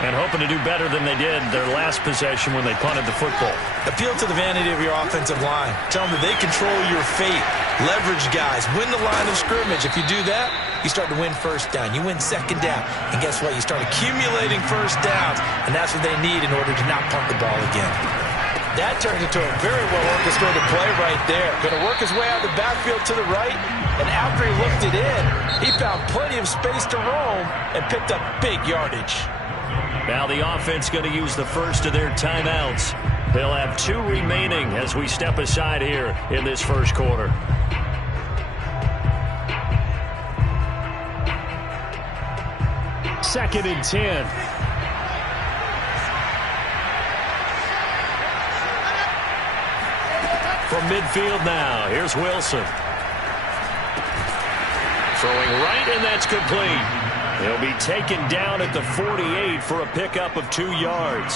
And hoping to do better than they did their last possession when they punted the football. Appeal to the vanity of your offensive line. Tell them that they control your fate. Leverage guys. Win the line of scrimmage. If you do that, you start to win first down. You win second down. And guess what? You start accumulating first downs. And that's what they need in order to not punt the ball again. That turned into a very well-orchestrated play right there. Going to work his way out of the backfield to the right. And after he looked it in, he found plenty of space to roam and picked up big yardage. Now the offense going to use the first of their timeouts. They'll have 2 remaining as we step aside here in this first quarter. Second and 10. From midfield now, here's Wilson. Throwing right, and that's complete. He'll be taken down at the 48 for a pickup of 2 yards.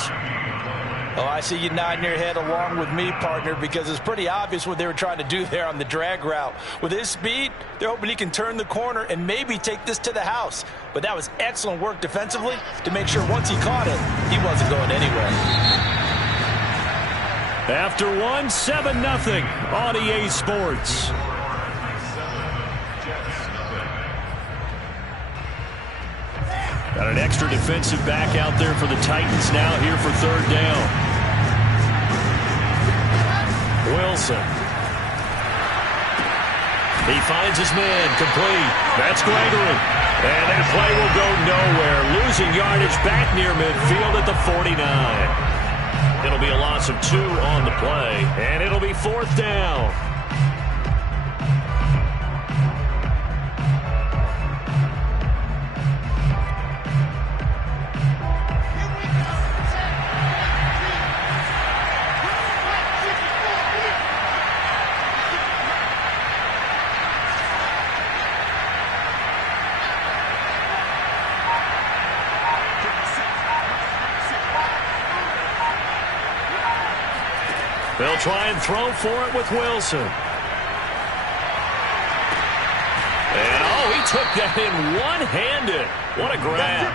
Oh, I see you nodding your head along with me, partner, because it's pretty obvious what they were trying to do there on the drag route. With his speed, they're hoping he can turn the corner and maybe take this to the house. But that was excellent work defensively to make sure once he caught it, he wasn't going anywhere. After 1, 7-0 on EA Sports. Got an extra defensive back out there for the Titans now here for third down. Wilson. He finds his man, complete. That's Gregory. And that play will go nowhere. Losing yardage back near midfield at the 49. It'll be a loss of 2 on the play, and it'll be 4th down. They'll try and throw for it with Wilson. And, oh, he took that in one-handed. What a grab.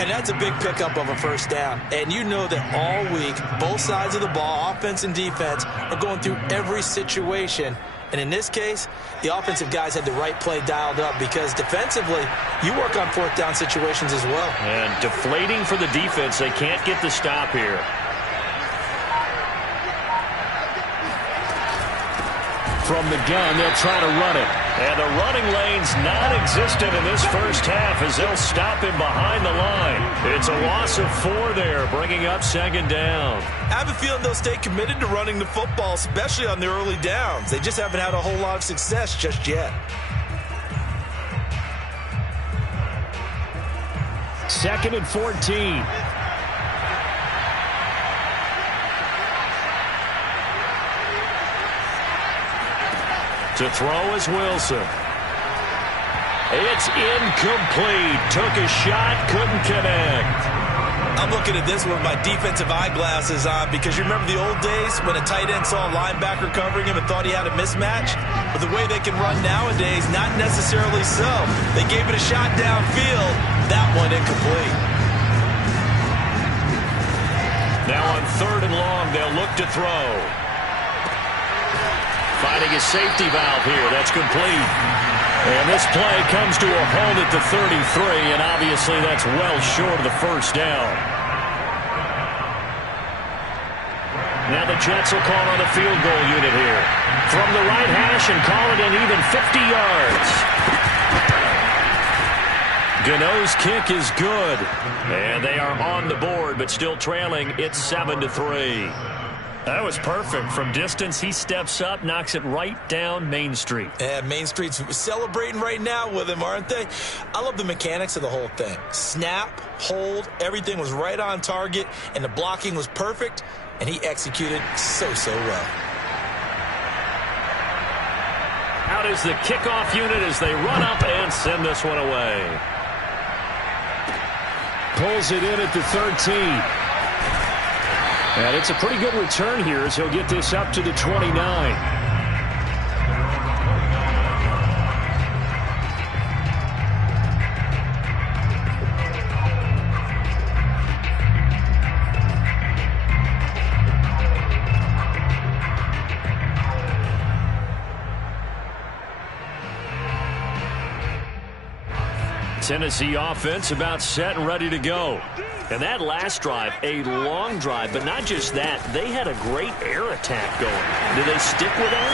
And that's a big pickup of a first down. And you know that all week, both sides of the ball, offense and defense, are going through every situation. And in this case, the offensive guys had the right play dialed up because defensively, you work on 4th down situations as well. And deflating for the defense. They can't get the stop here. From the gun, they'll try to run it. And the running lane's non-existent in this first half as they'll stop him behind the line. It's a loss of 4 there, bringing up second down. I have a feeling they'll stay committed to running the football, especially on their early downs. They just haven't had a whole lot of success just yet. Second and 14. To throw is Wilson. It's incomplete. Took a shot, couldn't connect. I'm looking at this with my defensive eyeglasses on because you remember the old days when a tight end saw a linebacker covering him and thought he had a mismatch? But the way they can run nowadays, not necessarily so. They gave it a shot downfield. That one incomplete. Now on 3rd and long, they'll look to throw. Finding a safety valve here. That's complete. And this play comes to a halt at the 33, and obviously that's well short of the first down. Now the Jets will call on the field goal unit here. From the right hash and call it an even 50 yards. Gano's kick is good. And they are on the board, but still trailing. It's 7-3. That was perfect. From distance, he steps up, knocks it right down Main Street. And Main Street's celebrating right now with him, aren't they? I love the mechanics of the whole thing. Snap, hold, everything was right on target, and the blocking was perfect, and he executed so well. Out is the kickoff unit as they run up and send this one away. Pulls it in at the 13. And it's a pretty good return here as he'll get this up to the 29. Tennessee offense about set and ready to go. And that last drive, a long drive, but not just that. They had a great air attack going. Do they stick with that?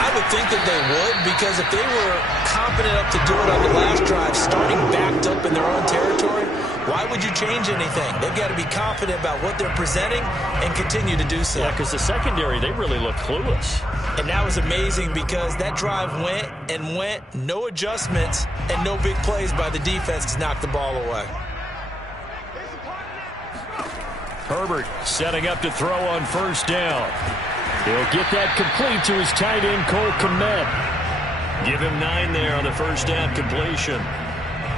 I would think that they would, because if they were confident enough to do it on the last drive, starting backed up in their own territory, why would you change anything? They've got to be confident about what they're presenting and continue to do so. Yeah, because the secondary, they really look clueless. And that was amazing because that drive went and went, no adjustments, and no big plays by the defense to knock the ball away. Herbert setting up to throw on first down. He'll get that complete to his tight end, Cole Kmet. Give him 9 there on the first down completion.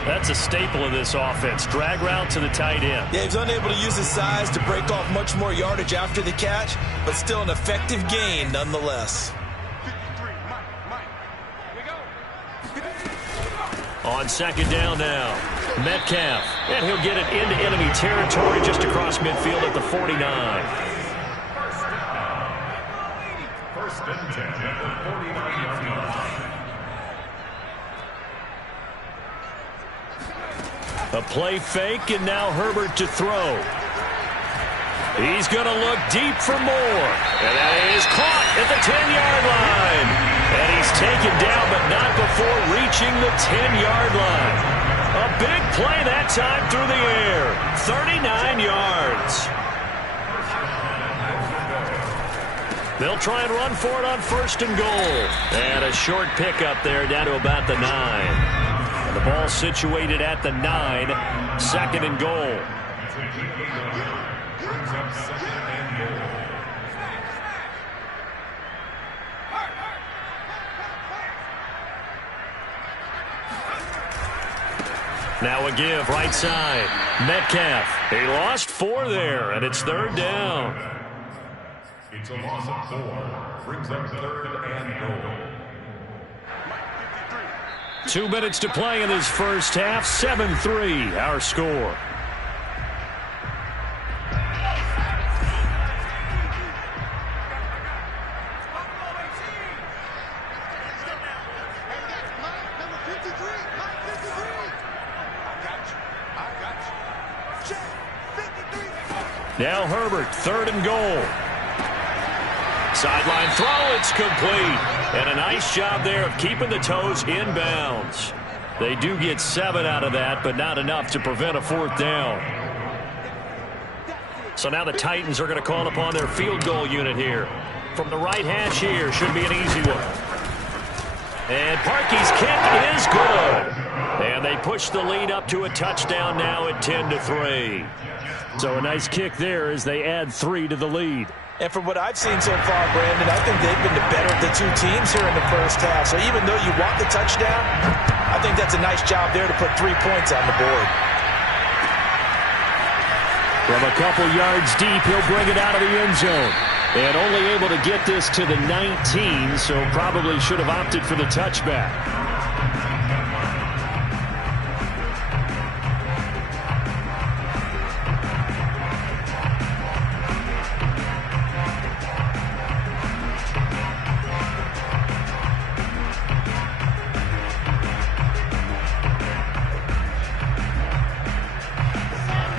That's a staple of this offense. Drag route to the tight end. Yeah, he's unable to use his size to break off much more yardage after the catch, but still an effective gain nonetheless. On second down now, Metcalf. And he'll get it into enemy territory just across midfield at the 49. First and 10 at the 49-yard line. A play fake, and now Herbert to throw. He's going to look deep for more. And that is caught at the 10-yard line. And he's taken down, but not before reaching the 10-yard line. A big play that time through the air. 39 yards. They'll try and run for it on first and goal. And a short pickup there down to about the 9. And the ball situated at the 9. Second and goal. Now a give, right side. Metcalf. He lost 4 there, and it's third down. It's a loss of 4. Brings up third and goal. 2 minutes to play in this first half. 7-3, our score. Now Herbert, third and goal. Sideline throw, it's complete. And a nice job there of keeping the toes in bounds. They do get 7 out of that, but not enough to prevent a fourth down. So now the Titans are going to call upon their field goal unit here. From the right hash here, should be an easy one. And Parkey's kick is good. And they push the lead up to a touchdown now at 10-3. So a nice kick there as they add 3 to the lead. And from what I've seen so far, Brandon, I think they've been the better of the two teams here in the first half. So even though you want the touchdown, I think that's a nice job there to put 3 points on the board. From a couple yards deep, he'll bring it out of the end zone. And only able to get this to the 19, so probably should have opted for the touchback.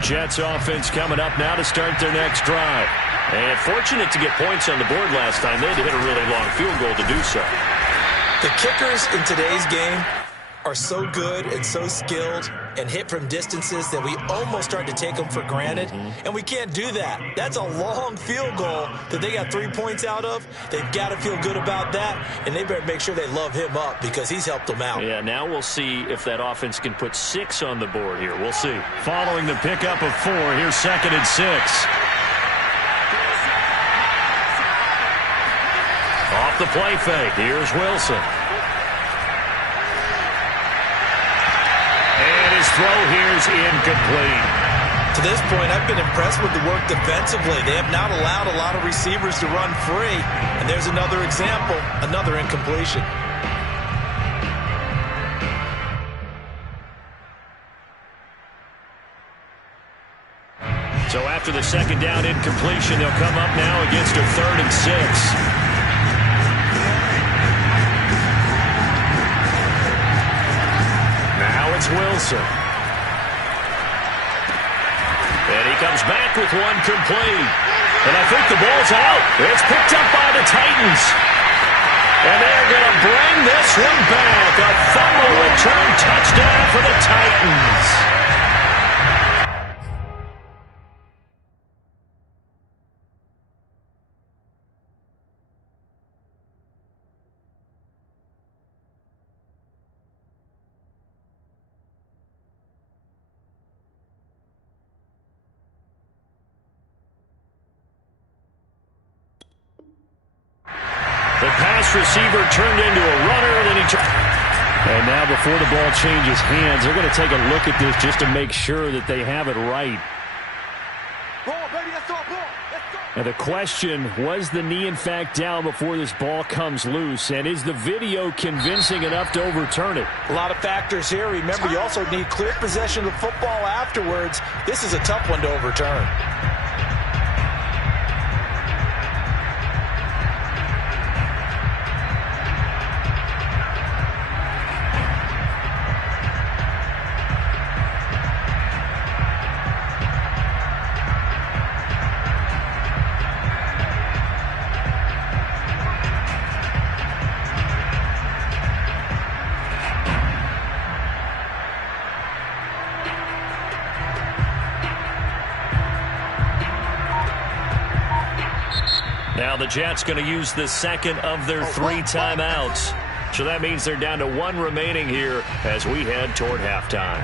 Jets offense coming up now to start their next drive. And fortunate to get points on the board last time. They had to hit a really long field goal to do so. The kickers in today's game are so good and so skilled and hit from distances that we almost start to take them for granted. And we can't do that. That's a long field goal that they got 3 points out of. They've got to feel good about that, and they better make sure they love him up because he's helped them out. Yeah, now we'll see if that offense can put 6 on the board here. We'll see. Following the pickup of 4, here's second and 6. Off the play fake, here's Wilson. And his throw here's incomplete. To this point, I've been impressed with the work defensively. They have not allowed a lot of receivers to run free. And there's another example, another incompletion. So after the second down incompletion, they'll come up now against a third and 6. it's Wilson. And he comes back with one complete. And I think the ball's out. It's picked up by the Titans. And they're going to bring this one back. A fumble return touchdown for the Titans. The pass receiver turned into a runner, and then he turned. And now before the ball changes hands, they're going to take a look at this just to make sure that they have it right. Ball, baby, that's all ball. And the question, was the knee in fact down before this ball comes loose? And is the video convincing enough to overturn it? A lot of factors here. Remember, you also need clear possession of the football afterwards. This is a tough one to overturn. Now the Jets going to use the second of their 3 timeouts. So that means they're down to 1 remaining here as we head toward halftime.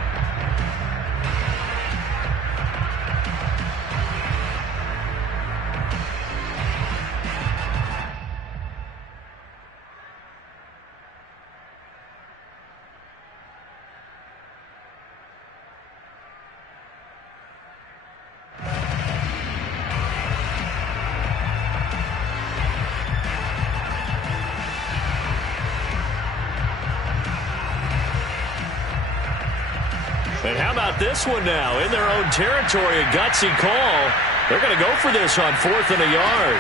And how about this one now? In their own territory, a gutsy call. They're going to go for this on 4th and a yard.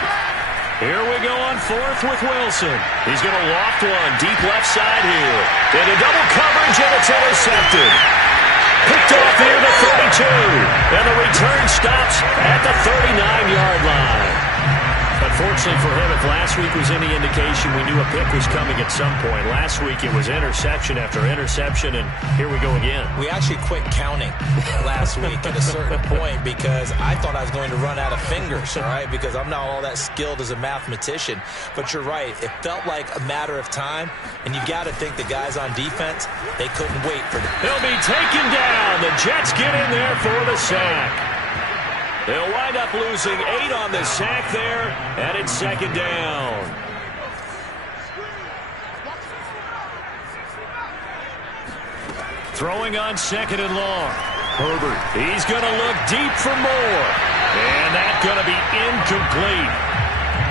Here we go on 4th with Wilson. He's going to loft one deep left side here. Into double coverage, and it's intercepted. Picked off near the 32. And the return stops at the 39-yard line. Unfortunately for him, if last week was any indication, we knew a pick was coming at some point. Last week it was interception after interception, and here we go again. We actually quit counting last week at a certain point because I thought I was going to run out of fingers, all right, because I'm not all that skilled as a mathematician. But you're right. It felt like a matter of time, and you got to think the guys on defense, they couldn't wait for it. He'll be taken down. The Jets get in there for the sack. They'll wind up losing 8 on the sack there, and it's 2nd down. Throwing on 2nd and long. Herbert, he's going to look deep for more. And that's going to be incomplete.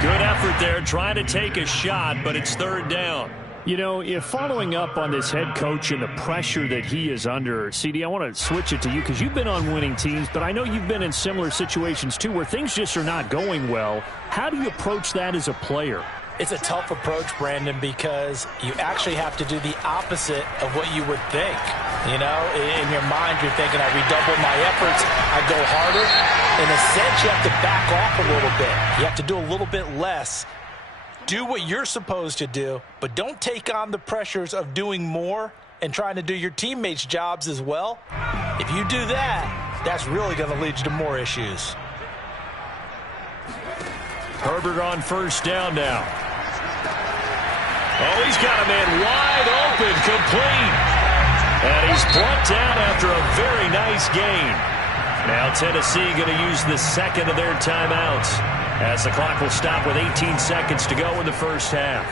Good effort there, trying to take a shot, but it's 3rd down. You know, if following up on this head coach and the pressure that he is under, CD, I want to switch it to you because you've been on winning teams, but I know you've been in similar situations too where things just are not going well. How do you approach that as a player? It's a tough approach, Brandon, because you actually have to do the opposite of what you would think. You know, in your mind, you're thinking, I redouble my efforts, I go harder. In a sense, you have to back off a little bit. You have to do a little bit less. Do what you're supposed to do, but don't take on the pressures of doing more and trying to do your teammates' jobs as well. If you do that, that's really going to lead you to more issues. Herbert on 1st down now. Oh, he's got a man wide open, complete. And he's brought down after a very nice gain. Now Tennessee going to use the 2nd of their timeouts, as the clock will stop with 18 seconds to go in the first half.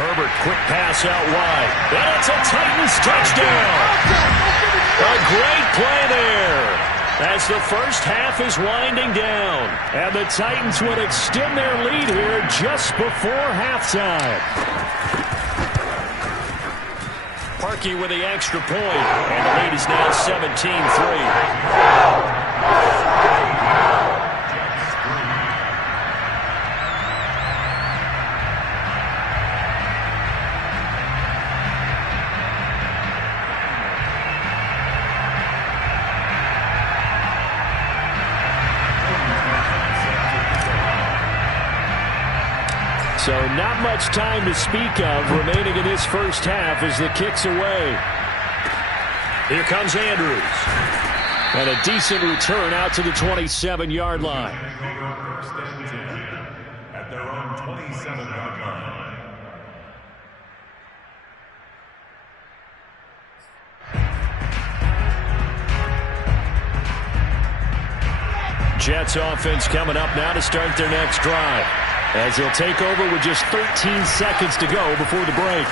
Herbert, quick pass out wide. And it's a Titans touchdown. A great play there as the first half is winding down. And the Titans would extend their lead here just before halftime. Parkey with the extra point, and the lead is now 17-3. So not much time to speak of remaining in this first half as the kick's away. Here comes Andrews. And a decent return out to the 27-yard line. At their own 27-yard line. Jets offense coming up now to start their next drive, as they'll take over with just 13 seconds to go before the break.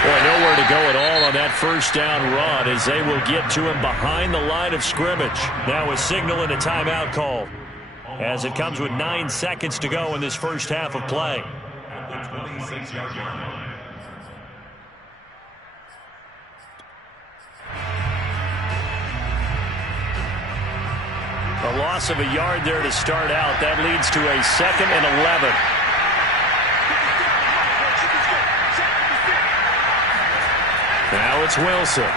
Boy, nowhere to go at all on that first down run as they will get to him behind the line of scrimmage. Now a signal and a timeout call as it comes with 9 seconds to go in this first half of play. At the 26-yard line. A loss of a yard there to start out. That leads to a 2nd and 11. Now it's Wilson.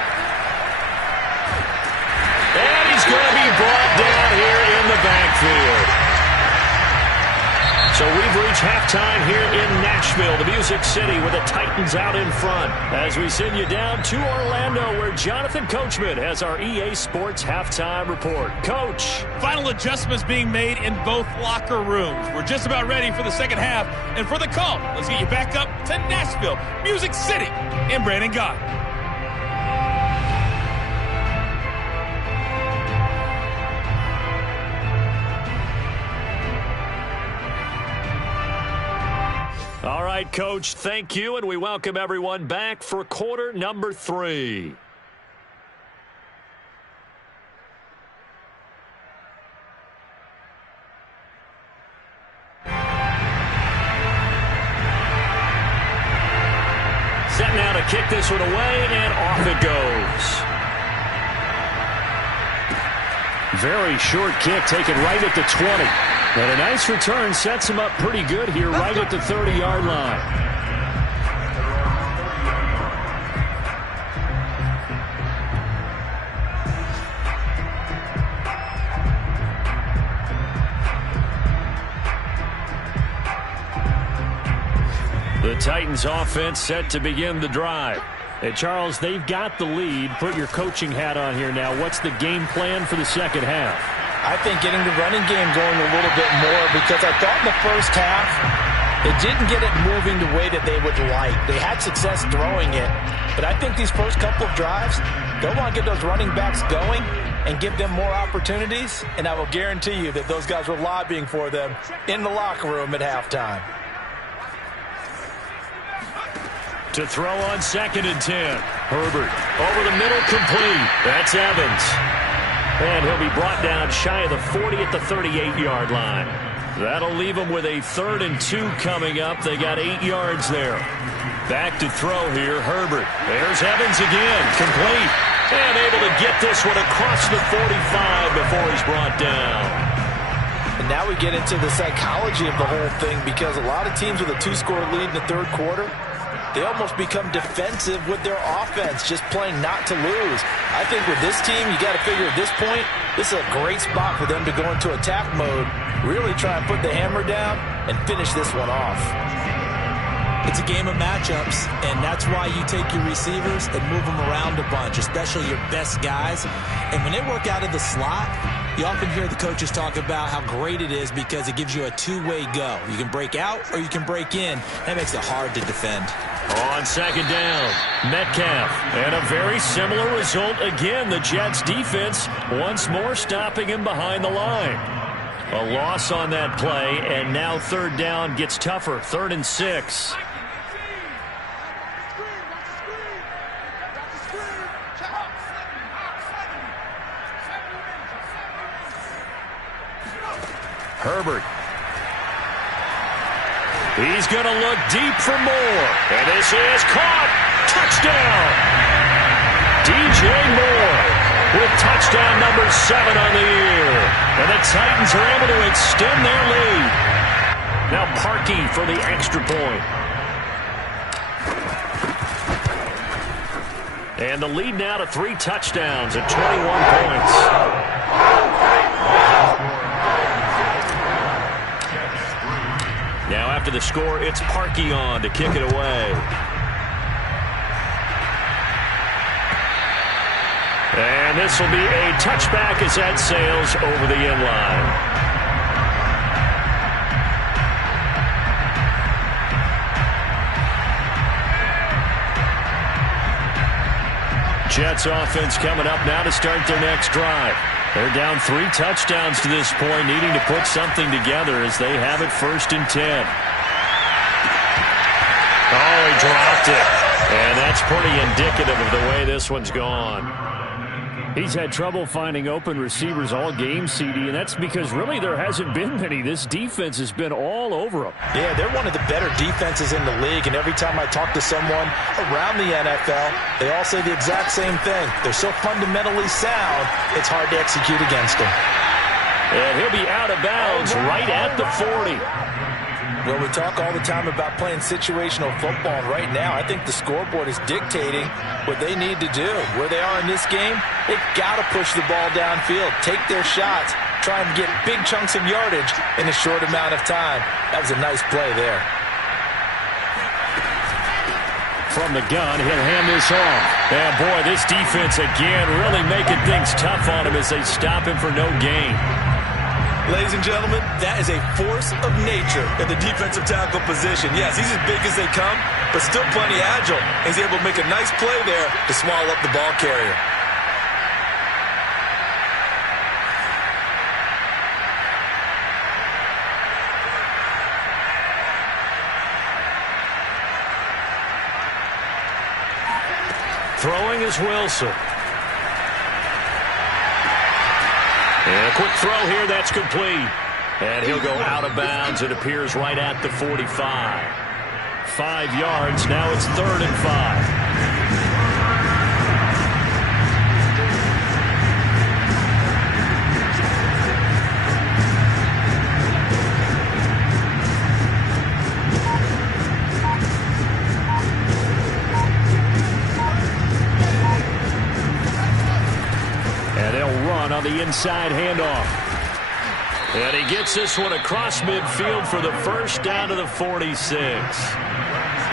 And he's going to be brought down here in the backfield. So we've reached halftime here in Nashville, the Music City, with the Titans out in front. As we send you down to Orlando, where Jonathan Coachman has our EA Sports halftime report. Coach. Final adjustments being made in both locker rooms. We're just about ready for the second half. And for the call, let's get you back up to Nashville, Music City, and Brandon Gott. All right, Coach, thank you, and we welcome everyone back for quarter number 3. Set now to kick this one away, and off it goes. Very short kick taken right at the 20. And a nice return sets him up pretty good here right at the 30-yard line. The Titans offense set to begin the drive. Hey, Charles, they've got the lead. Put your coaching hat on here now. What's the game plan for the second half? I think getting the running game going a little bit more, because I thought in the first half they didn't get it moving the way that they would like. They had success throwing it, but I think these first couple of drives, they'll want to get those running backs going and give them more opportunities, and I will guarantee you that those guys were lobbying for them in the locker room at halftime. To throw on 2nd and 10. Herbert over the middle, complete. That's Evans. And he'll be brought down shy of the 40 at the 38-yard line. That'll leave them with a 3rd and 2 coming up. They got 8 yards there. Back to throw here, Herbert. There's Evans again, complete. And able to get this one across the 45 before he's brought down. And now we get into the psychology of the whole thing, because a lot of teams with a 2-score lead in the third quarter, they almost become defensive with their offense, just playing not to lose. I think with this team, you got to figure at this point, this is a great spot for them to go into attack mode, really try and put the hammer down and finish this one off. It's a game of matchups, and that's why you take your receivers and move them around a bunch, especially your best guys. And when they work out of the slot, you often hear the coaches talk about how great it is because it gives you a two-way go. You can break out or you can break in. That makes it hard to defend. On 2nd down, Metcalf. And a very similar result again. The Jets defense once more stopping him behind the line. A loss on that play, and now 3rd down gets tougher. 3rd and 6. Herbert. He's going to look deep for more. And this is caught. Touchdown. DJ Moore with touchdown number 7 on the year. And the Titans are able to extend their lead. Now Parkey for the extra point. And the lead now to 3 touchdowns at 21 points. Now after the score. It's Parkey on to kick it away. And this will be a touchback as that sails over the end line. Jets offense coming up now to start their next drive. They're down 3 touchdowns to this point, needing to put something together as they have it 1st and 10. Oh, he dropped it. And that's pretty indicative of the way this one's gone. He's had trouble finding open receivers all game, CD, and that's because really there hasn't been many. This defense has been all over him. Yeah, they're one of the better defenses in the league, and every time I talk to someone around the NFL, they all say the exact same thing. They're so fundamentally sound, it's hard to execute against them. And he'll be out of bounds right at the 40. Well, we talk all the time about playing situational football, and right now I think the scoreboard is dictating what they need to do. Where they are in this game, they've got to push the ball downfield, take their shots, try and get big chunks of yardage in a short amount of time. That was a nice play there. From the gun, he'll hand this off. And boy, this defense again really making things tough on him as they stop him for no gain. Ladies and gentlemen, that is a force of nature at the defensive tackle position. Yes, he's as big as they come, but still plenty agile. He's able to make a nice play there to swallow up the ball carrier. Throwing is Wilson. And a quick throw here, that's complete. And he'll go out of bounds. It appears right at the 45. 5 yards. Now it's 3rd and 5. On the inside handoff. And he gets this one across midfield for the first down to the 46.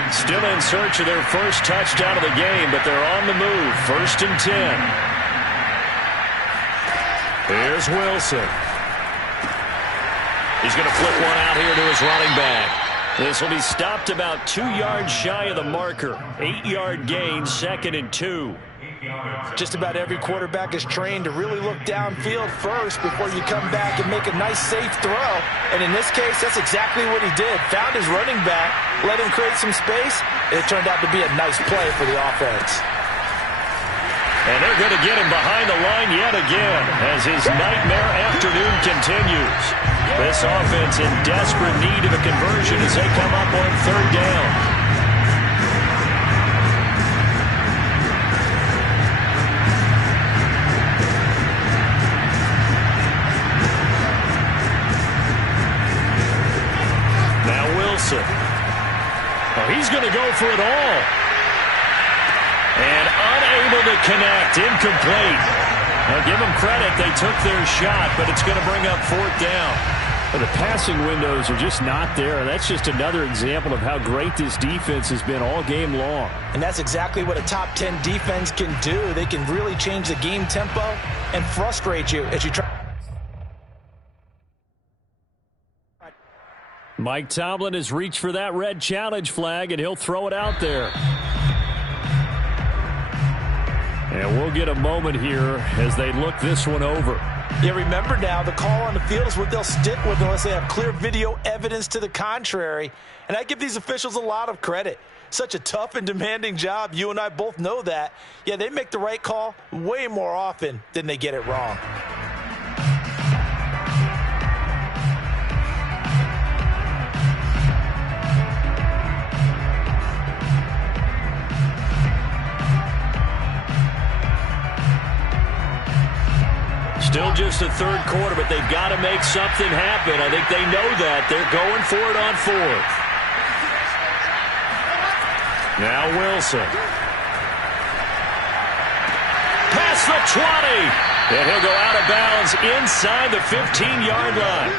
Still in search of their first touchdown of the game, but they're on the move. 1st and 10. Here's Wilson. He's going to flip one out here to his running back. This will be stopped about 2 yards shy of the marker. 8-yard gain, 2nd and 2. Just about every quarterback is trained to really look downfield first before you come back and make a nice, safe throw. And in this case, that's exactly what he did. Found his running back, let him create some space, and it turned out to be a nice play for the offense. And they're going to get him behind the line yet again as his nightmare afternoon continues. This offense in desperate need of a conversion as they come up on 3rd down. Oh, he's going to go for it all. And unable to connect. Incomplete. Now, give them credit. They took their shot, but it's going to bring up 4th down. Well, the passing windows are just not there. That's just another example of how great this defense has been all game long. And that's exactly what a top 10 defense can do. They can really change the game tempo and frustrate you as you try. Mike Tomlin has reached for that red challenge flag, and he'll throw it out there. And we'll get a moment here as they look this one over. Yeah, remember now, the call on the field is what they'll stick with unless they have clear video evidence to the contrary. And I give these officials a lot of credit. Such a tough and demanding job. You and I both know that. Yeah, they make the right call way more often than they get it wrong. Still just the 3rd quarter, but they've got to make something happen. I think they know that. They're going for it on 4th. Now Wilson. Past the 20. And he'll go out of bounds inside the 15-yard line.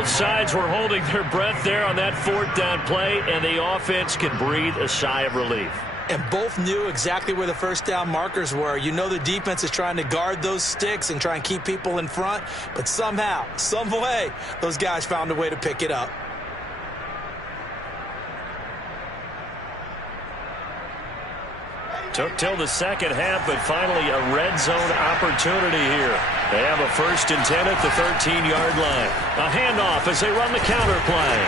Both sides were holding their breath there on that fourth down play, and the offense can breathe a sigh of relief. And both knew exactly where the first down markers were. You know the defense is trying to guard those sticks and try and keep people in front, but somehow, some way, those guys found a way to pick it up. Took till the second half, but finally a red zone opportunity here. They have a 1st and 10 at the 13-yard line. A handoff as they run the counter play.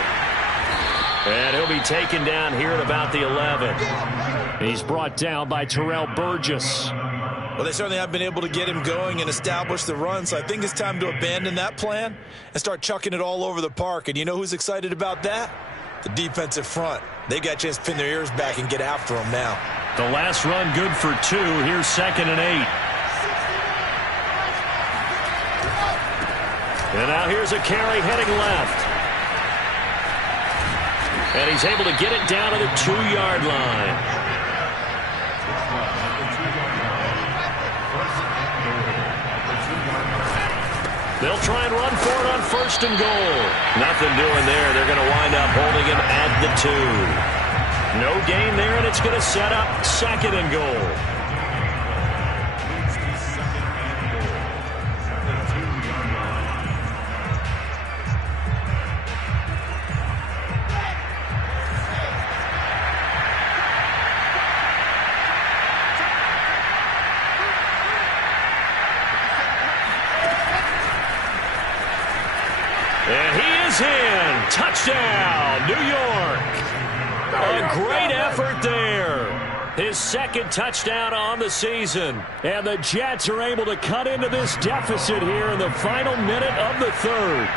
And he'll be taken down here at about the 11. He's brought down by Terrell Burgess. Well, they certainly have been able to get him going and establish the run, so I think it's time to abandon that plan and start chucking it all over the park. And you know who's excited about that? The defensive front. They got a chance to pin their ears back and get after him now. The last run good for 2. Here's 2nd and 8. And now here's a carry heading left. And he's able to get it down to the 2-yard line. They'll try and run for it on 1st and goal. Nothing doing there. They're going to wind up holding him at the 2. No gain there, and it's going to set up 2nd and goal. And he is in. Touchdown, New York. A great effort there. His 2nd touchdown on the season. And the Jets are able to cut into this deficit here in the final minute of the 3rd.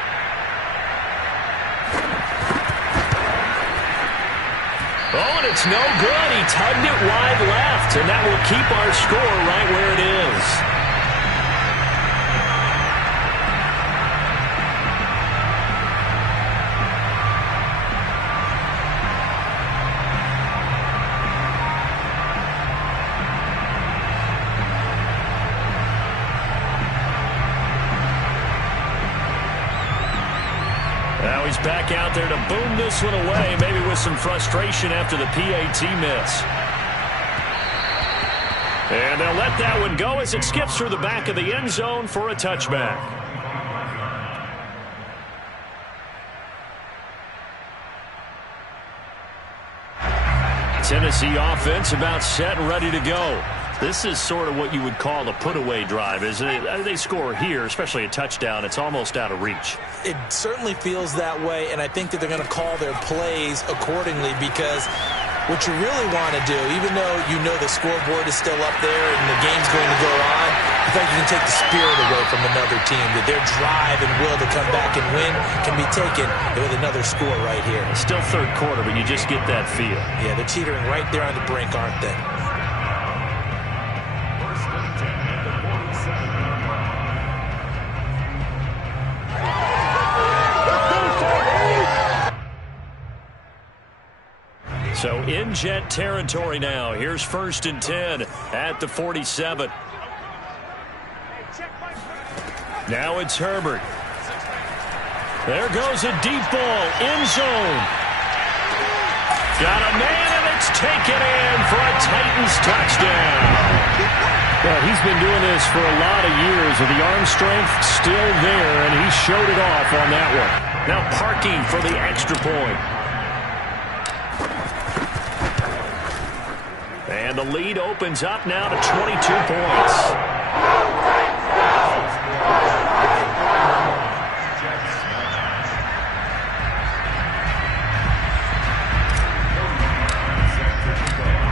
Oh, and it's no good. He tugged it wide left, and that will keep our score right where it is. Now he's back out there to boom this one away, maybe with some frustration after the PAT miss. And they'll let that one go as it skips through the back of the end zone for a touchback. Tennessee offense about set and ready to go. This is sort of what you would call a put-away drive, isn't it? They score here, especially a touchdown. It's almost out of reach. It certainly feels that way, and I think that they're going to call their plays accordingly because what you really want to do, even though you know the scoreboard is still up there and the game's going to go on, I think you can take the spirit away from another team, that their drive and will to come back and win can be taken with another score right here. It's still 3rd quarter, but you just get that feel. Yeah, they're teetering right there on the brink, aren't they? So in Jet territory now. Here's 1st and 10 at the 47. Now it's Herbert. There goes a deep ball. End zone. Got a man, and it's taken in for a Titans touchdown. Well, he's been doing this for a lot of years, with the arm strength still there, and he showed it off on that one. Now Parkey for the extra point. And the lead opens up now to 22 points.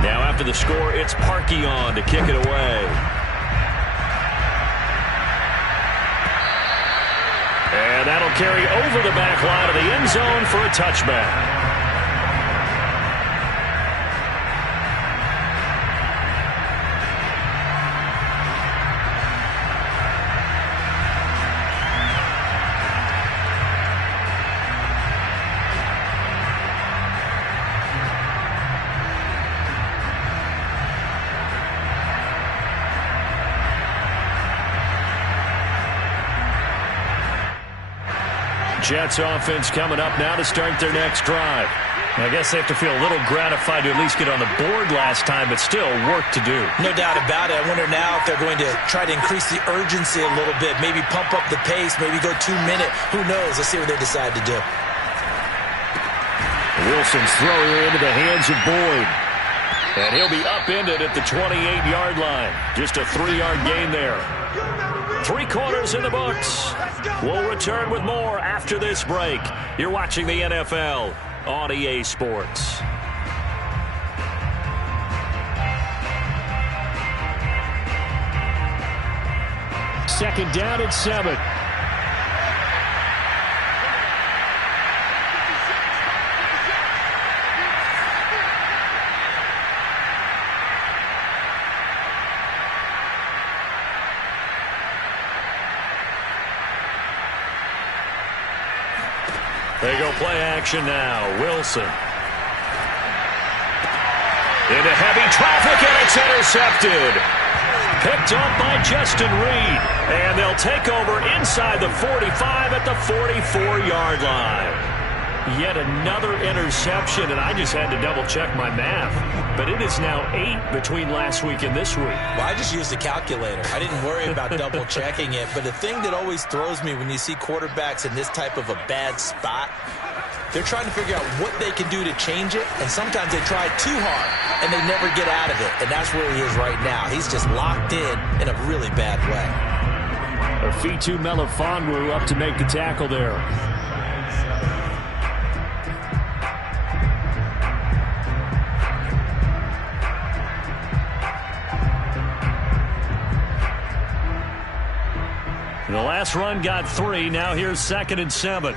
Now after the score, it's Parkey on to kick it away. And that'll carry over the back line of the end zone for a touchback. Jets offense coming up now to start their next drive. I guess they have to feel a little gratified to at least get on the board last time, but still work to do. No doubt about it. I wonder now if they're going to try to increase the urgency a little bit, maybe pump up the pace, maybe go 2 minute. Who knows? Let's see what they decide to do. Wilson's throwing her into the hands of Boyd. And he'll be upended at the 28-yard line. Just a 3-yard gain there. 3 quarters in the books. We'll return with more after this break. You're watching the NFL on EA Sports. Second down at 7. They go play action now. Wilson. Into heavy traffic, and it's intercepted. Picked up by Justin Reed. And they'll take over inside the 45 at the 44-yard line. Yet another interception, and I just had to double-check my math. But it is now 8 between last week and this week. Well, I just used a calculator. I didn't worry about double-checking it. But the thing that always throws me when you see quarterbacks in this type of a bad spot, they're trying to figure out what they can do to change it. And sometimes they try too hard, and they never get out of it. And that's where he is right now. He's just locked in a really bad way. Afitu Melifonwu up to make the tackle there. The last run got 3. Now here's 2nd and 7.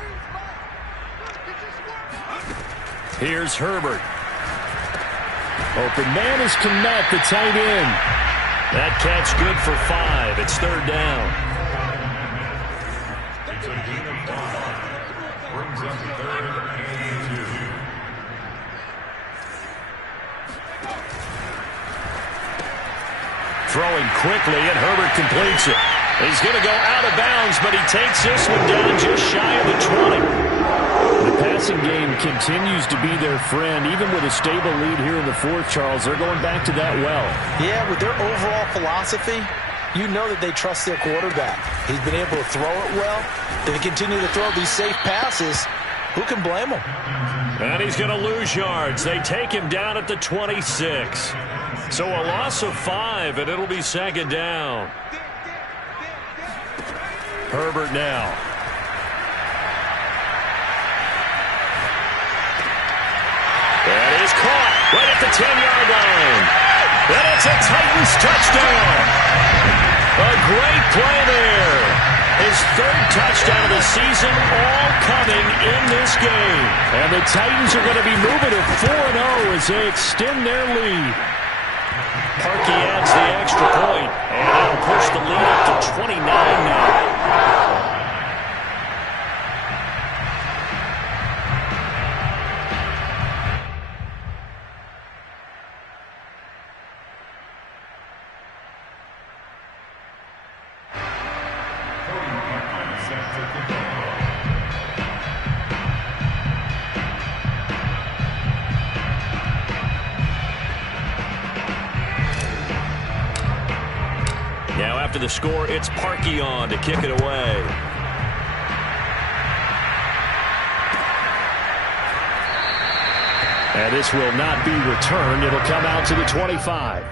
Here's Herbert. Open man is Kmet, the tight end. That catch good for 5. It's 3rd down. It's a gain of 5. Brings up 3rd and 2. Throwing quickly, and Herbert completes it. He's going to go out of bounds, but he takes this one down just shy of the 20. The passing game continues to be their friend. Even with a stable lead here in the 4th, Charles, they're going back to that well. Yeah, with their overall philosophy, you know that they trust their quarterback. He's been able to throw it well. If they continue to throw these safe passes, who can blame him? And he's going to lose yards. They take him down at the 26. So a loss of 5, and it'll be 2nd down. Herbert now. That is caught right at the 10-yard line. And it's a Titans touchdown. A great play there. His 3rd touchdown of the season, all coming in this game. And the Titans are going to be moving to 4-0 as they extend their lead. Parkey adds the extra point, and that'll push the lead up to 29 now. Now after the score, it's Parkey on to kick it away. And this will not be returned. It'll come out to the 25.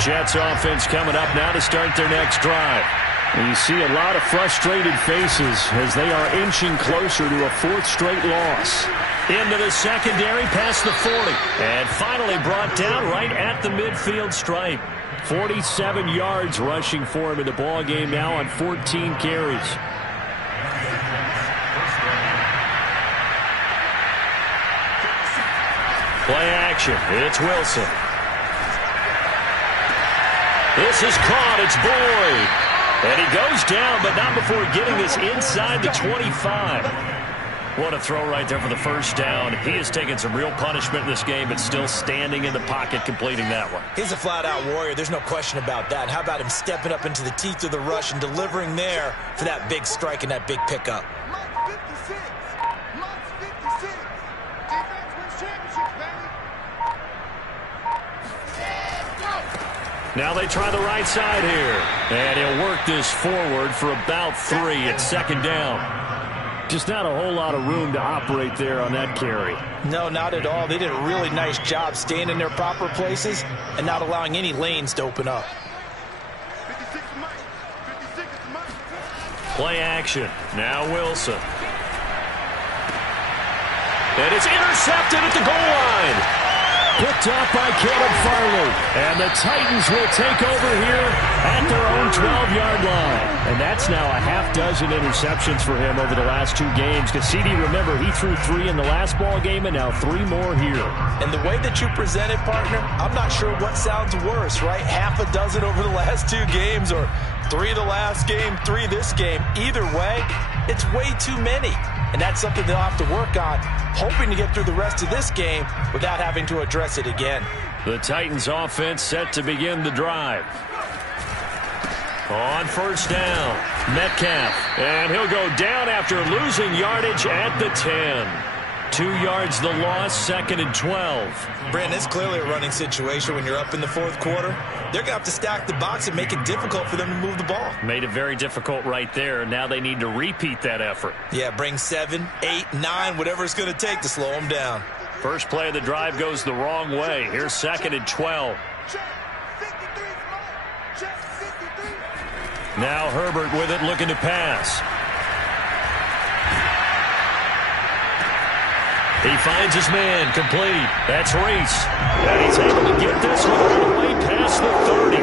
Jets offense coming up now to start their next drive. And you see a lot of frustrated faces as they are inching closer to a 4th straight loss. Into the secondary, past the 40. And finally brought down right at the midfield stripe. 47 yards rushing for him in the ball game now on 14 carries. Play action. It's Wilson. This is caught. It's Boyd. And he goes down, but not before getting this inside the 25. What a throw right there for the first down. He has taken some real punishment in this game, but still standing in the pocket completing that one. He's a flat-out warrior. There's no question about that. How about him stepping up into the teeth of the rush and delivering there for that big strike and that big pickup? Now they try the right side here. And he'll work this forward for about 3. It's second down. Just not a whole lot of room to operate there on that carry. No, not at all. They did a really nice job staying in their proper places and not allowing any lanes to open up. Play action. Now Wilson. And it's intercepted at the goal line. Picked up by Caleb Farley. And the Titans will take over here at their own 12-yard line. And that's now a half dozen interceptions for him over the last 2 games. Because CD, remember, he threw 3 in the last ball game and now 3 more here. And the way that you present it, partner, I'm not sure what sounds worse, right? Half a dozen over the last 2 games or 3 the last game, 3 this game. Either way, it's way too many. And that's something they'll have to work on, hoping to get through the rest of this game without having to address it again. The Titans offense set to begin the drive. On first down, Metcalf. And he'll go down after losing yardage at the 10. 2 yards the loss, 2nd and 12. Brandon, it's clearly a running situation when you're up in the 4th quarter. They're going to have to stack the box and make it difficult for them to move the ball. Made it very difficult right there. Now they need to repeat that effort. Yeah, bring 7, 8, 9, whatever it's going to take to slow them down. First play of the drive goes the wrong way. Here's 2nd and 12. Now Herbert with it, looking to pass. He finds his man, complete. That's Reese. And he's able to get this one all the way past the 30.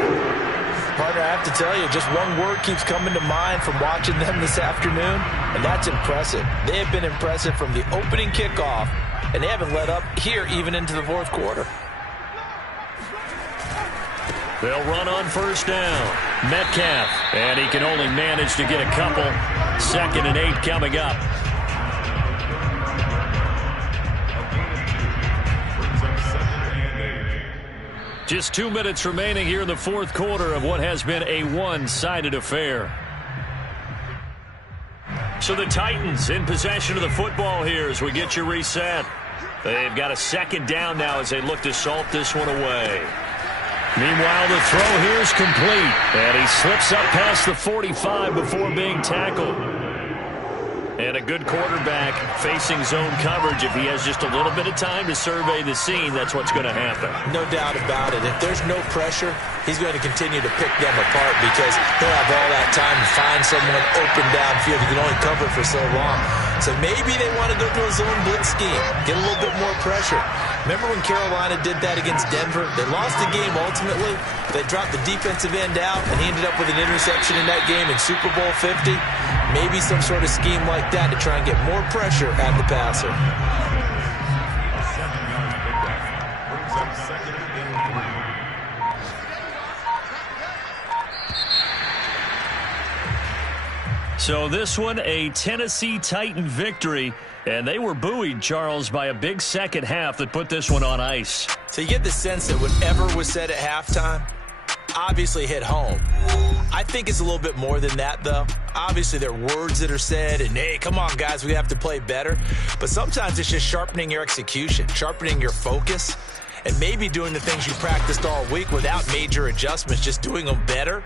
Partner, I have to tell you, just one word keeps coming to mind from watching them this afternoon, and that's impressive. They have been impressive from the opening kickoff, and they haven't let up here even into the 4th quarter. They'll run on first down. Metcalf, and he can only manage to get a couple. 2nd and 8 coming up. Just 2 minutes remaining here in the 4th quarter of what has been a one-sided affair. So the Titans in possession of the football here as we get you reset. They've got a 2nd down now as they look to salt this one away. Meanwhile, the throw here is complete. And he slips up past the 45 before being tackled. And a good quarterback facing zone coverage. If he has just a little bit of time to survey the scene, that's what's going to happen. No doubt about it. If there's no pressure, he's going to continue to pick them apart because he'll have all that time to find someone open downfield. He can only cover for so long. So maybe they want to go to a zone blitz scheme, get a little bit more pressure. Remember when Carolina did that against Denver? They lost the game ultimately. They dropped the defensive end out, and he ended up with an interception in that game in Super Bowl 50. Maybe some sort of scheme like that to try and get more pressure at the passer. So this one, a Tennessee Titan victory. And they were buoyed, Charles, by a big second half that put this one on ice. So you get the sense that whatever was said at halftime obviously hit home. I think it's a little bit more than that, though. Obviously, there are words that are said, and, hey, come on, guys, we have to play better. But sometimes it's just sharpening your execution, sharpening your focus, and maybe doing the things you practiced all week without major adjustments, just doing them better.